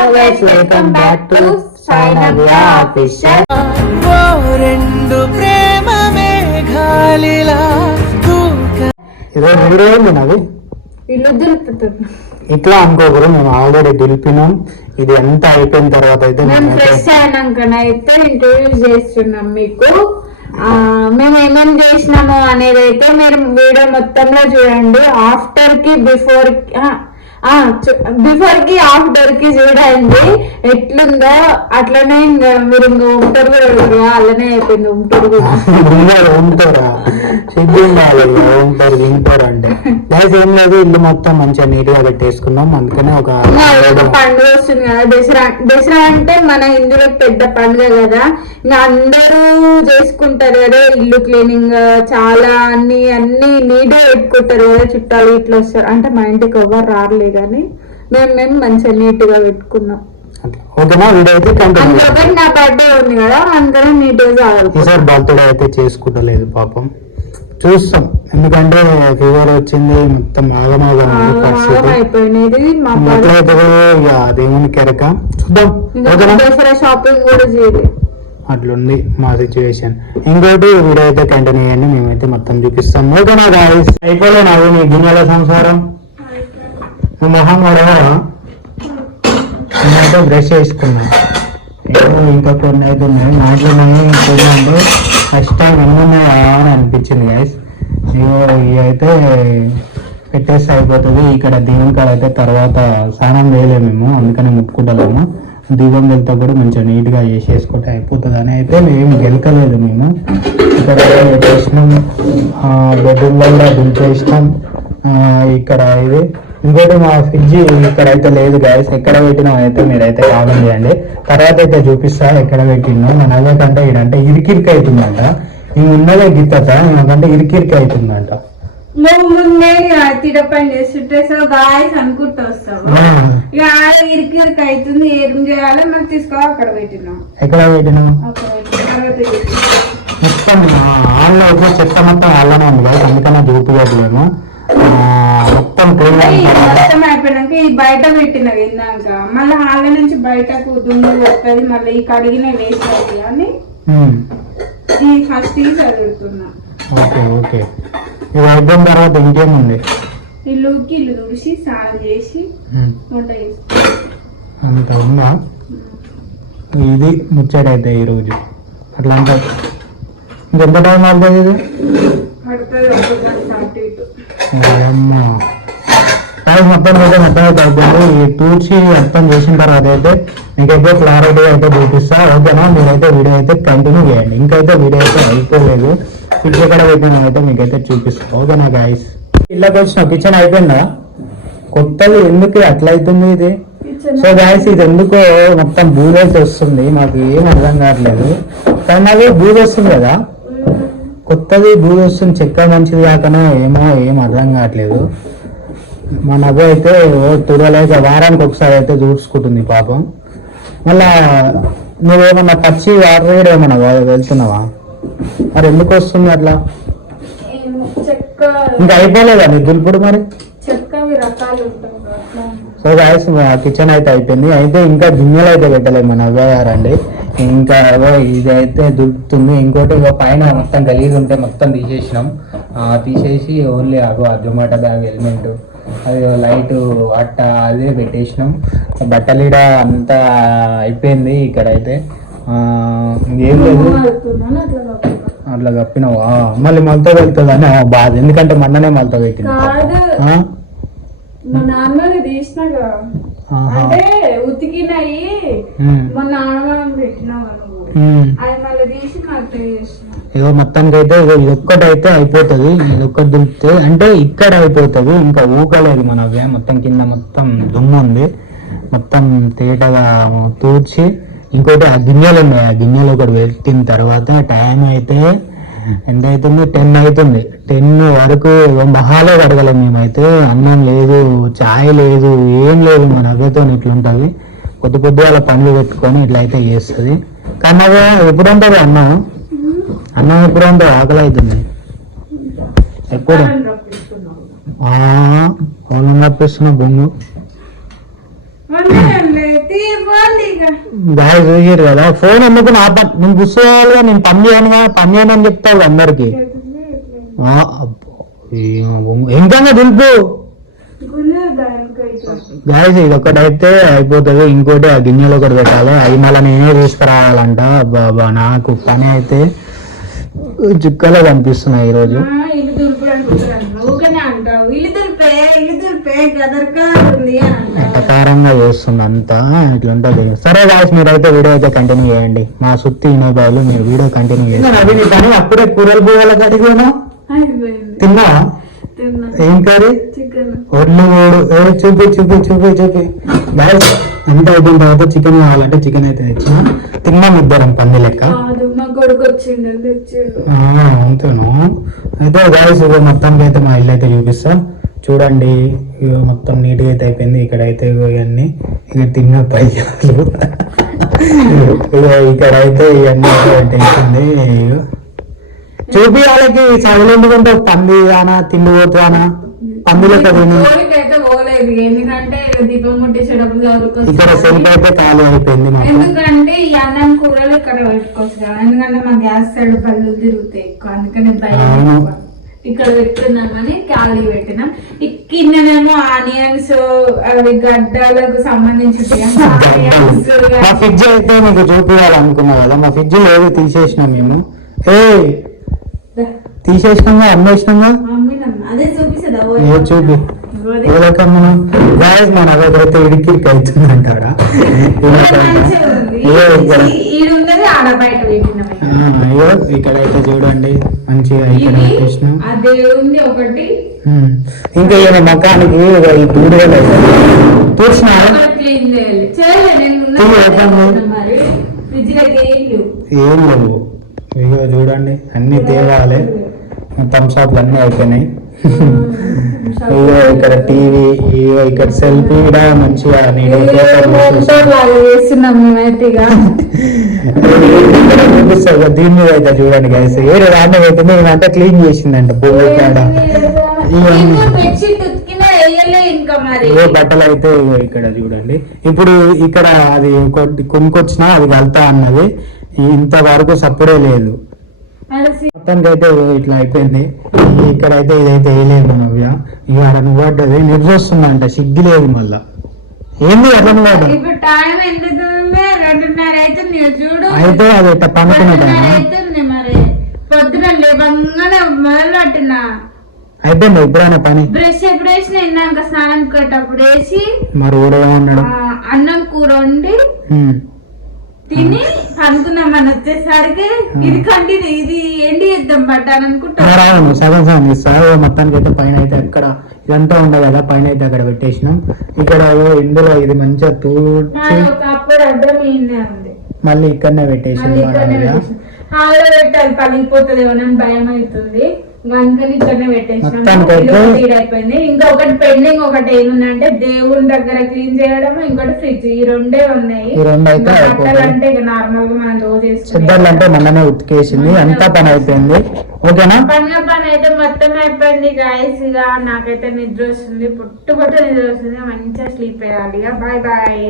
Hello guys, welcome back to Sainavya official. ఇదో video ఉంది నాది. ఇట్లా అనుకోకూడదు, మేము ఆల్రెడీ దులిపినాం. ఇది ఎంత అయిపోయిన తర్వాత అయితే ఫ్రెష్ అయినాకనైతే ఇంట్రొడ్యూస్ చేస్తున్నాం మీకు. మేము ఏమేమి చేసినాము అనేది అయితే మీరు వీడియో మొత్తంలో చూడండి. ఆఫ్టర్ కి బిఫోర్ కి ఆఫ్టర్ కి చూడండి ఎట్లుందో. అట్లనే మీరు ఇంకా ఉంటారు కూడా, అలానే అయిపోయింది ఉంటారు కూడా. ఉంటారు అంటే ఏం లేదు, ఇల్లు మొత్తం మంచిగా నీట్ గా పెట్టేసుకున్నాం. అందుకనే ఒక పండుగ వస్తుంది కదా దసరా. దసరా అంటే మన హిందువులకు పెద్ద పండుగ కదా. ఇంకా అందరూ చేసుకుంటారు కదా ఇల్లు క్లీనింగ్, చాలా అన్ని నీట్ గా పెట్టుకుంటారు కదా. చుట్టాలు ఇట్లా వస్తారు అంటే మా ఇంటికి ఎవరు రారులే కానీ మేము మంచిగా నీట్ గా పెట్టుకున్నాం. నా బర్త్డే ఉంది కదా, అందుకని నీట్ గా ఈసారి బర్త్డే అయితే చేసుకుంటలేదు పాపం. చూస్తాం, ఎందుకంటే ఫీవర్ వచ్చింది, మొత్తం అయిపోయినది. దేవుని కెరక చూద్దాం. దసరా షాపింగ్ కూడా చేయలేదు, అట్లుంది మా సిచ్యువేషన్. ఇంకోటి వీడియో అయితే కంటిన్యూ అయ్యండి, మేమైతే మొత్తం చూపిస్తాం. ఓకేనా గాయ్స్? అయిపోలే నాకు మీ గిన్నెల సంసారం. మొహం కూడా నేనైతే బ్రష్ వేసుకున్నా. ఇంకా కొన్ని అయితే ఉన్నాయి, మాటలు అంటే కష్టం ఎన్నున్నాయా అని అనిపించింది గాయస్. ఇవి అయితే పెట్టేస్తే అయిపోతుంది. ఇక్కడ దీపం కాడ అయితే తర్వాత స్నానం చేయలేము మేము, అందుకని ముట్టుకుంటలేము. దీపం వెళ్తా కూడా మంచిగా నీట్గా చేసేసుకుంటే అయిపోతుంది అని అయితే మేము గెలకలేదు. మేము ఇక్కడ పెట్టేసినాం, బెడ్రూమ్లో కూడా దించేసినాం. ఇక్కడ ఇది ఇంకోటి మా ఫ్రిడ్జ్ ఇక్కడ అయితే లేదు గాయస్. ఎక్కడ పెట్టినా అయితే మీరైతే కామెంట్ చేయండి, తర్వాత అయితే చూపిస్తా ఎక్కడ పెట్టినా. మన అదేకంటే ఇదంటే ఇరికిరికి అవుతుందంట. ఇంక ఉన్నదే గిత్తత నాకంటే ఇరికిరికి అవుతుందంట. ముందే తిడపని చేస్తుంటే సో గాయస్ అనుకుంటూ వస్తావు, ఇక ఇరికి అవుతుంది. ఏం చేయాలి మనం తీసుకోవాలి. అక్కడ పెట్టినాం. ఎక్కడ పెట్టినాం? మొత్తం ఆళ్ళ చెత్త మొత్తం ఆళ్ళనే ఉంది కదా, అందుకనే చూపించట్లేము. మొత్తం మొత్తం అయిపోయినాక ఈ బయట పెట్టినవి ఇందాక మళ్ళీ హాల నుంచి బయటకు దుమ్ము వస్తుంది, మళ్ళీ ఈ కడిగిన వేస్ట్ అవుతుంది అని ఈ ఫస్ట్ ఈ చదువుతున్నా. ఓకే ఓకే, ఇది అయిపోయిన తర్వాత ఇంకేముంది? ఇల్లు తుడిచి స్నానం చేసి వంట చేసి అంత ఉందా? ఇది ముచ్చటైతే ఈరోజు అట్లా అంటే ఇంకెంత టైం పడుతుంది? ఇది అమ్మా మొత్తం అయితే మొత్తం అయితే అయిపోయింది. టూర్చి మొత్తం చేసిన తర్వాత అయితే మీకైతే క్లారిటీ అయితే చూపిస్తా. ఓకేనా? మీరైతే వీడియో అయితే కంటిన్యూ చేయండి. ఇంకైతే వీడియో అయితే అయిపోలేదు, ఫ్రిడ్జ్ ఎక్కడ పెట్టినా అయితే మీకైతే చూపిస్తా. ఓకేనా గాయస్? ఇళ్ళకి వచ్చిన కిచెన్ అయిపోయిందా? కొత్తది ఎందుకు అట్లా అవుతుంది ఇది? సో గాయస్, ఇది ఎందుకో మొత్తం బూజైతే వస్తుంది, మాకు ఏం అర్థం కావట్లేదు. కానీ అది బూజు వస్తుంది కదా, కొత్తది బూజు వస్తుంది. చెక్క మంచిది కాకనో ఏమో ఏం అర్థం కావట్లేదు. మా నవ్వు అయితే తుడలేక వారానికి ఒకసారి అయితే చూసుకుంటుంది పాపం. మళ్ళా నువ్వేమన్నా పచ్చి వాటర్ కూడా ఏమన్నా వెళ్తున్నావా? మరి ఎందుకు వస్తుంది అట్లా? ఇంకా అయిపోలేదా నీ దులుపుడు? మరి సో గాయస్, కిచెన్ అయితే అయిపోయింది. అయితే ఇంకా గిన్నెలు అయితే పెట్టలేదు మన అవ్వగారండి. ఇంకా ఇది అయితే దులుపుతుంది. ఇంకోటి పైన మొత్తం గలీజ్ ఉంటే మొత్తం తీసేసినాం. తీసేసి ఓన్లీ జొమాటో బ్యాగ్, హెల్మెట్, అది లైట్ అట్ట అదే పెట్టేసినాం. బట్టలీడ అంతా అయిపోయింది. ఇక్కడ అయితే ఏం లేదు, అట్లా కప్పినావా? మళ్ళీ మొలతో వెళ్తుంది అని బాధ, ఎందుకంటే మొన్ననే మొలతో పెట్టినా. ఉతికినాయి మొన్న ఇగో మొత్తానికి అయితే ఇది ఒక్కటైతే అయిపోతుంది. ఇది ఒక్కటి దులిపితే అంటే ఇక్కడ అయిపోతుంది, ఇంకా ఊకలేదు మన మొత్తం కింద మొత్తం దుమ్ము ఉంది. మొత్తం తేటగా తూర్చి ఇంకోటి ఆ గిన్నెలు ఉన్నాయి, ఆ గిన్నెలు ఒకటి పెట్టిన తర్వాత టైం అయితే ఎంత అవుతుంది? 10 అవుతుంది. 10 వరకు మహాలో కడగలేము మేమైతే. అన్నం లేదు, చాయ్ లేదు, ఏం లేదు. మన అవ్వతో ఇట్లుంటుంది. పొద్దు అలా పనులు పెట్టుకొని ఇట్లా అయితే చేస్తుంది. కానీ అదే ఎప్పుడు ఉంటుంది అన్నం ఎప్పుడు ఉంటుంది? ఆకలి అవుతుంది ఎప్పుడు? ఓలం రప్పిస్తున్నా బొంగు గాయ చూసారు కదా ఫోన్ ఎందుకు నా పని నేను కూర్చోవాలిగా నేను పని చేయను అని చెప్తావు అందరికి ఇంకా దులుపు గాయస్ ఇది ఒకటైతే అయిపోతుంది ఇంకోటి ఆ గిన్నెలో ఒకటి పెట్టాలి అవి మళ్ళీ నేనే తీసుకురావాలంట బాబా నాకు పని అయితే చుక్కలో కనిపిస్తున్నాయి ఈరోజు ఎటకారంగా చేస్తుంది అంతా ఇట్లుంటది సరే గాయస్ మీరైతే వీడియో అయితే కంటిన్యూ చేయండి మా సుత్తి వినోబాలు మీరు వీడియో కంటిన్యూ చేయండి అప్పుడే కూరలు పోవాలి కడిగినా తిన్నా ఏం కర్రీ ఒడ్లు చూపి గాయస్ అంత అయిపోయిన తర్వాత చికెన్ కావాలంటే చికెన్ అయితే తెచ్చిన తిన్నాం ఇద్దరం పంది లెక్క అంతేను అయితే గాయస్ ఇగో మొత్తానికి అయితే మా ఇల్లు అయితే చూపిస్తా చూడండి ఇగో మొత్తం నీట్ గా అయితే అయిపోయింది ఇక్కడైతే ఇవన్నీ ఇక తిన్న పైసలు ఇక్కడైతే ఇవన్నీ అయిపోయింది చూపి వాళ్ళకి చదువులు ఎందుకంటే పంది కానా తిండి పోతానా పందులెక్క ఇక్కడ సెల్ఫ్ అయితే ఖాళీ అయిపోయింది ఎందుకంటే ఈ అన్నం కూరలు ఇక్కడ పెట్టుకోవచ్చు కదా ఎందుకంటే మా గ్యాస్ సైడ్ పళ్ళు తిరుగుతాయి ఎక్కువ అందుకని భయం ఇక్కడ పెట్టుకున్నామని ఖాళీ పెట్టినాం కిందనేమో ఆనియన్స్ అవి గడ్డలకు సంబంధించి మా ఫ్రిడ్జ్ అయితే మీకు చూపించాలనుకున్నా కదా మా ఫ్రిడ్జ్ ఏదో తీసేసినాం మేము తీసేసినాగా అమ్మేసినాగా అదే చూపిస్తుందా చూపి మన అదైతే ఇడికిరికి అవుతుంది అంటారా ఇక్కడైతే చూడండి మంచిగా ఇక్కడ పెట్టేసినాం ఇంకా ఏమైనా మకానికి ఈ దూడలు చూసినా ఏం లేవు ఇగో చూడండి అన్ని తేవాలి థమ్స్ అప్లు అన్నీ అయిపోయినాయి ఇగో ఇక్కడ టీవీ ఇగో ఇక్కడ సెల్ఫీ కూడా మంచిగా దీని మీద అయితే చూడండి గైస్ ఏడు రాండం అయితే నేనంతా క్లీన్ చేసిందంట భూమి కాడ ఏ బట్టలు అయితే ఇక్కడ చూడండి ఇప్పుడు ఇక్కడ అది కొనుక్కొచ్చినా అది వెళ్తా అన్నది ఇంతవరకు సప్పుడే లేదు మొత్తానికి అయితే ఇట్లా అయిపోయింది ఇక్కడైతే ఇదైతే వేయలేదు నవ్య ఇక నువ్వు పడ్డది నిద్రొస్తుందంట సిగ్గు లేదు మళ్ళా ఏంది అట్లా నువ్వు అయితే అది ఇట్లా పనుకున్నట్టు అయిపోయింది ఎప్పుడైనా పని స్నానం కట్టప్పుడు వేసి మరి ఊరేమన్నాడు అన్నం కూర వండి తిని అనుకున్నామని వచ్చేసరికి ఇది కంటిన్యూ ఇది ఎండి చేద్దాం పట్టాను అనుకుంటాను సగం సగం ఇస్తారు మొత్తానికి అయితే పైన అయితే అక్కడ ఇదంతా ఉండదు కదా పైన అయితే అక్కడ పెట్టేసినాం ఇక్కడ ఇందులో ఇది మంచిగా అప్పుడు అడ్డం ఉంది మళ్ళీ ఇక్కడనే పెట్టేసినాం హాల్లో పెట్టాలి పలిగిపోతుంది ఏమన్నా భయం అవుతుంది అందుకని ఇక్కడనే పెట్టేసినాం అయిపోయింది ఇంకా ఒకటి పెండింగ్ ఒకటి ఏముందంటే దేవుని దగ్గర క్లీన్ చేయడం ఇంకోటి ఫ్రిడ్జ్ ఈ రెండే ఉన్నాయి బట్టలు అంటే ఇక నార్మల్ గా మనం రోజు అంటే మననే ఉతికేసింది అంతా పని అయిపోయింది ఓకేనా పని అయితే మొత్తం అయిపోయింది గాయస్ ఇక నాకైతే నిద్ర వస్తుంది పుట్టు నిద్ర వస్తుంది మంచిగా స్లీప్ వేయాలి ఇక బాయ్ బాయ్.